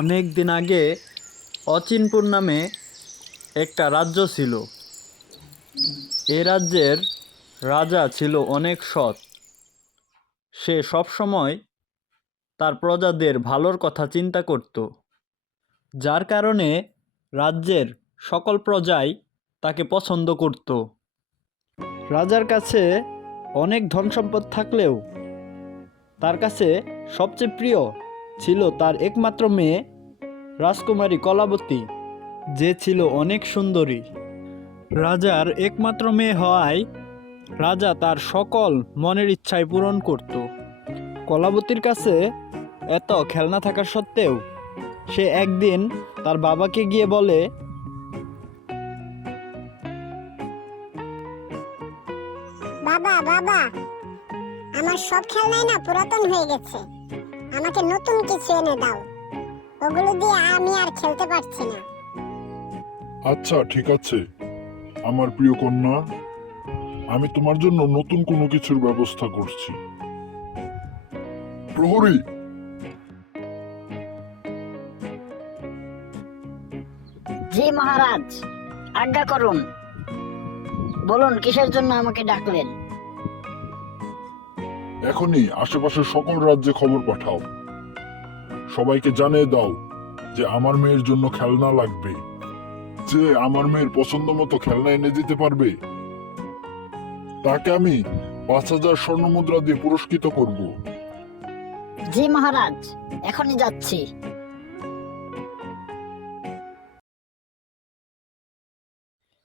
অনেক দিন আগে অচিনপুর নামে একটা রাজ্য ছিল। এ রাজ্যের রাজা ছিল অনেক সৎ। সে সব সময় তার প্রজাদের ভালোর কথা চিন্তা করত, যার কারণে রাজ্যের সকল প্রজাই তাকে পছন্দ করত। রাজার কাছে অনেক ধন সম্পদ থাকলেও তার কাছে সবচেয়ে প্রিয় ছিল তার একমাত্র মেয়ে রাজকুমারী কলাবতী, যে ছিল অনেক সুন্দরী। রাজার একমাত্র মেয়ে হওয়ায় রাজা তার সকল মনের ইচ্ছাই পূরণ করত। কলাবতীর কাছে এত খেলনা থাকা সত্ত্বেও সে একদিন তার বাবাকে গিয়ে বলে, বাবা বাবা, আমার সব খেলনাই না পুরাতন হয়ে গেছে, আমাকে নতুন কিছু এনে দাও, ওগুলো দিয়ে আমি আর খেলতে পারছি না। আচ্ছা ঠিক আছে আমার প্রিয় কন্যা, আমি তোমার জন্য নতুন কোনো কিছুর ব্যবস্থা করছি। প্রহরী, জি মহারাজ, আজ্ঞা করুন। বলুন কিসের জন্য আমাকে ডাকলেন? এখনই আশেপাশের সকল রাজ্যে খবর পাঠাও, সবাইকে জানিয়ে দাও যে আমার মেয়ের জন্য খেলনা লাগবে। যে আমার মেয়ের পছন্দ মতো খেলনা এনে দিতে পারবে তাকে আমি 5,000 স্বর্ণ মুদ্রা দিয়ে পুরস্কৃত করব। জি মহারাজ, এখনই যাচ্ছি।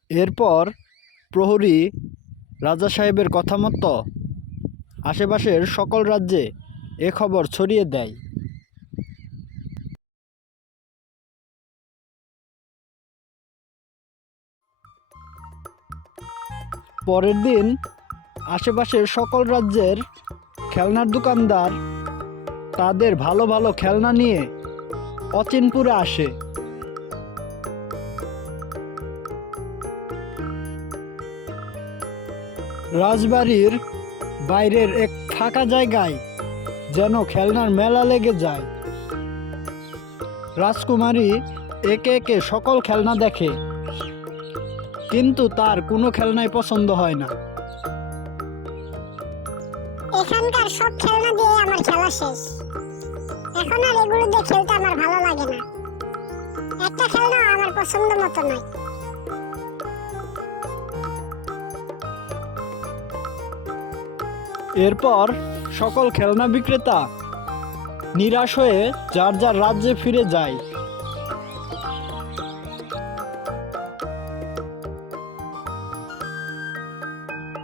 এরপর প্রহরী রাজা সাহেবের কথা মতো আশেপাশের সকল রাজ্যে এ খবর ছড়িয়ে দেয়। পরের দিন আশেপাশের সকল রাজ্যের খেলনার দোকানদার তাদের ভালো ভালো খেলনা নিয়ে অচিনপুরে আসে। রাজবাড়ির বাইরের এক ফাঁকা জায়গায় যেন খেলনার মেলা লেগে যায়। রাজকুমারী একে একে সকল খেলনা দেখে, কিন্তু তার কোনো খেলনাই পছন্দ হয় না। এখানকার সব খেলনা দিয়ে আমার খেলা শেষ, এখন আর এগুলো দিয়ে খেলতে আমার ভালো লাগে না, একটা খেলনা আমার পছন্দ মতো নয়। এরপর সকল খেলনা বিক্রেতা নিরাশ হয়ে যার যার রাজ্যে ফিরে যায়।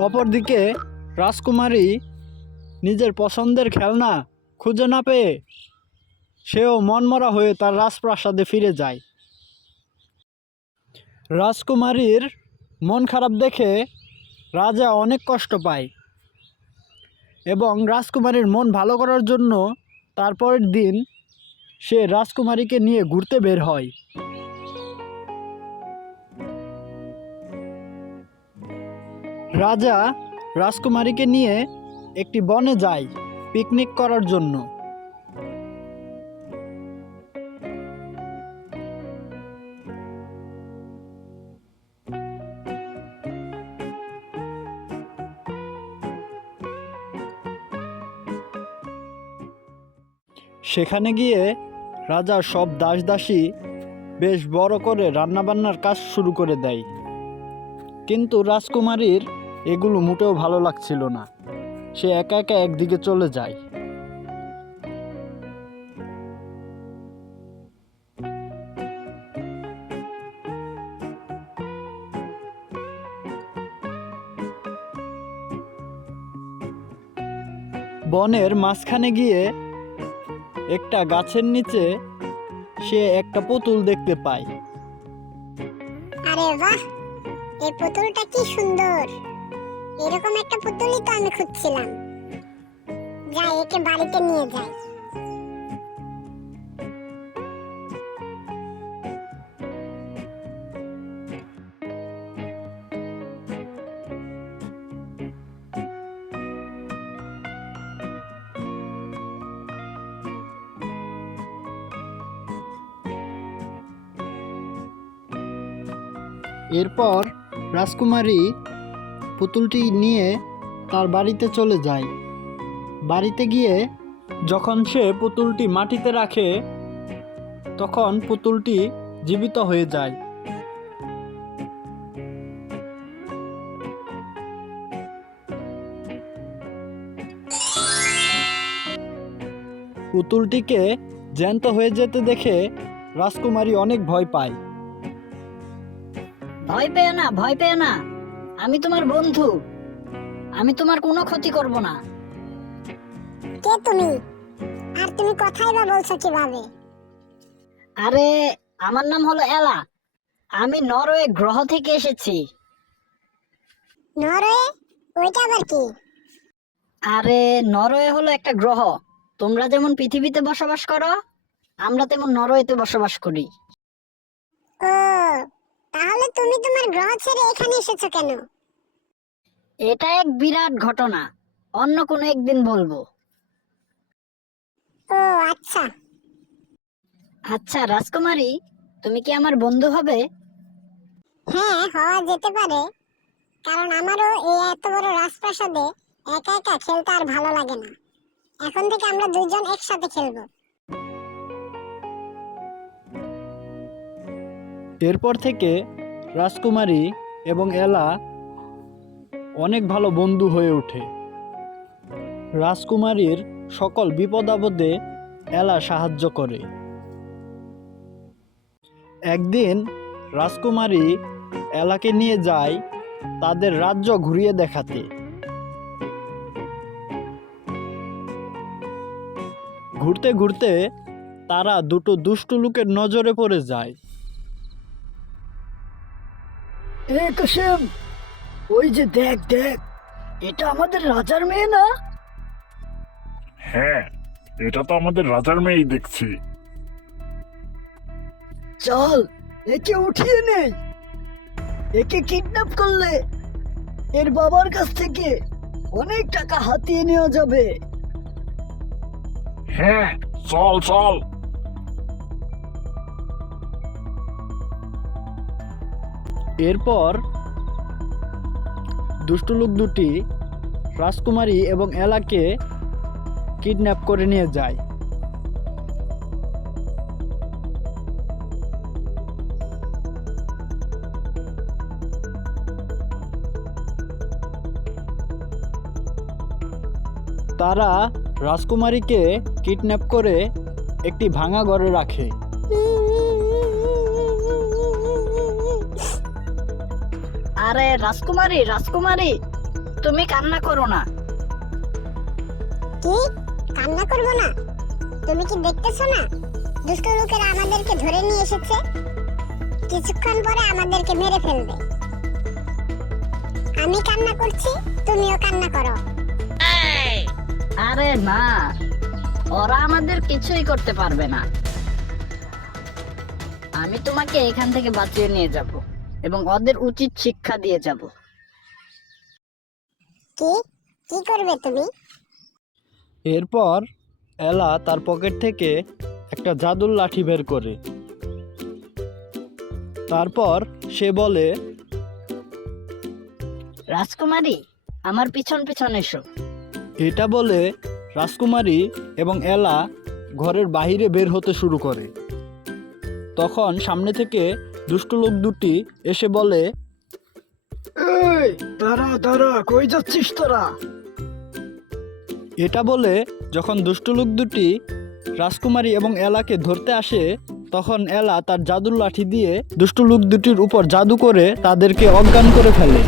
অপরদিকে রাজকুমারী নিজের পছন্দের খেলনা খুঁজে না পেয়ে সেও মনমরা হয়ে তার রাজপ্রাসাদে ফিরে যায়। রাজকুমারীর মন খারাপ দেখে রাজা অনেক কষ্ট পায় এবং রাজকুমারীর মন ভালো করার জন্য তারপরের দিন সে রাজকুমারীকে নিয়ে ঘুরতে বের হয়। রাজা রাজকুমারীকে নিয়ে একটি বনে যায় পিকনিক করার জন্য। সেখানে গিয়ে রাজা সব দাসদাসী বেশ বড় করে রান্নাবান্নার কাজ শুরু করে দেয়, কিন্তু রাজকুমারীর এগুলো মোটেও ভালো লাগছিল না। সে একা একা একদিকে চলে যায়। বনের মাঝখানে গিয়ে একটা গাছের নিচে সে একটা পুতুল দেখতে পায়। আরে বাহ, এই পুতুলটা কি সুন্দর, এরকম একটা পুতুলই তো আমি খুঁজছিলাম। যাই, একে বাড়িতে নিয়ে যাই। এরপর রাজকুমারী পুতুলটি নিয়ে তার বাড়িতে চলে যায়। বাড়িতে গিয়ে যখন সে পুতুলটি মাটিতে রাখে তখন পুতুলটি জীবিত হয়ে যায়। পুতুলটিকে জ্যান্ত হয়ে যেতে দেখে রাজকুমারী অনেক ভয় পায়। ভয় পেও না, ভয় পেও না, আমি তোমার বন্ধু, আমি তোমার কোনো ক্ষতি করব না। কে তুমি? আর তুমি কথাই বা বলছো কিভাবে? আরে আমার নাম হলো এলা, আমি নরওয়ে গ্রহ থেকে এসেছি। নরওয়ে? ওইটা আবার কি? আরে নরওয়ে হলো একটা গ্রহ, তোমরা যেমন পৃথিবীতে বসবাস করো আমরা তেমন নরওয়েতে বসবাস করি। ও, তাহলে তুমি তোমার গ্রহ ছেড়ে এখানে এসেছো কেন? এটা এক বিরাট ঘটনা, অন্য কোনো একদিন বলবো। ও আচ্ছা। আচ্ছা রাজকুমারী, তুমি কি আমার বন্ধু হবে? হ্যাঁ, হওয়া যেতে পারে, কারণ আমারও এই এত বড় রাজপ্রাসাদে একা একা খেলতে আর ভালো লাগে না। এখন থেকে আমরা দুইজন একসাথে খেলবো। এরপর থেকে রাজকুমারী এবং এলা অনেক ভালো বন্ধু হয়ে ওঠে। রাজকুমারীর সকল বিপদ আপদে এলা সাহায্য করে। একদিন রাজকুমারী এলাকে নিয়ে যায় তাদের রাজ্য ঘুরিয়ে দেখাতে। ঘুরতে ঘুরতে তারা দুটো দুষ্টু লোকের নজরে পড়ে যায়। এ কুসুম, ওই যে দেখ দেখ, এটা আমাদের রাজার মেয়ে না? হ্যাঁ, এটা তো আমাদের রাজার মেয়েই দেখছি। চল একে উঠিয়ে নেই, একে কিডন্যাপ করলে এর বাবার কাছ থেকে অনেক টাকা হাতিয়ে নেওয়া যাবে। হ্যাঁ, চল চল। এরপর দুষ্টু লোক দুটি রাজকুমারী এবং এলাকে কিডন্যাপ করে নিয়ে যায়। তারা রাজকুমারীকে কিডন্যাপ করে একটি ভাঙা ঘরে রাখে। আরে রাজকুমারী, রাজকুমারী, তুমি কান্না করো না। কি? কান্না করবো না? তুমি কি দেখতেছো না দুষ্ট লোকেরা আমাদেরকে ধরে নিয়ে এসেছে? কিছুক্ষণ পরে আমাদেরকে মেরে ফেলবে। আমি কান্না করছি, তুমিও কান্না করো। আরে না, ওরা আমাদের কিছুই করতে পারবে না। আমি তোমাকে এখান থেকে বাঁচিয়ে নিয়ে যাব এবং ওদের উচিত শিক্ষা দিয়ে যাব। কি কি করবে তুমি? এরপর এলা তার পকেট থেকে একটা জাদুর লাঠি বের করে। তারপর সে বলে, রাজকুমারী, আমার পিছন পিছন এসো। এটা বলে রাজকুমারী এবং এলা ঘরের বাইরে বের হতে শুরু করে। তখন সামনে থেকে দুষ্ট লোক দুটি এসে বলে, এই দাঁড়া দাঁড়া, কই যাচ্ছিস তোরা? এটা বলে যখন দুষ্ট লোক দুটি রাজকুমারী এবং এলাকে ধরতে আসে তখন এলা তার জাদুর লাঠি দিয়ে দুষ্ট লোক দুটির উপর জাদু করে তাদেরকে অজ্ঞান করে ফেলে।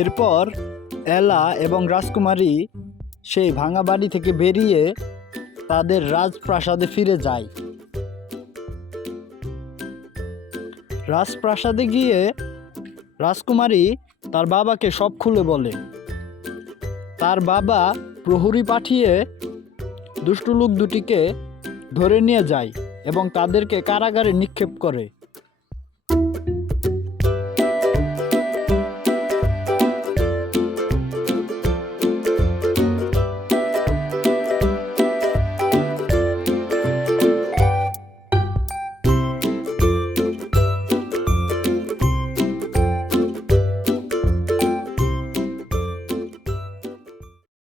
এরপর এলা এবং রাজকুমারী সেই ভাঙা বাড়ি থেকে বেরিয়ে তাদের রাজপ্রাসাদে ফিরে যায়। রাজপ্রাসাদে গিয়ে রাজকুমারী তার বাবাকে সব খুলে বলে। তার বাবা প্রহরী পাঠিয়ে দুষ্টু লোক দুটিকে ধরে নিয়ে যায় এবং তাদেরকে কারাগারে নিক্ষেপ করে।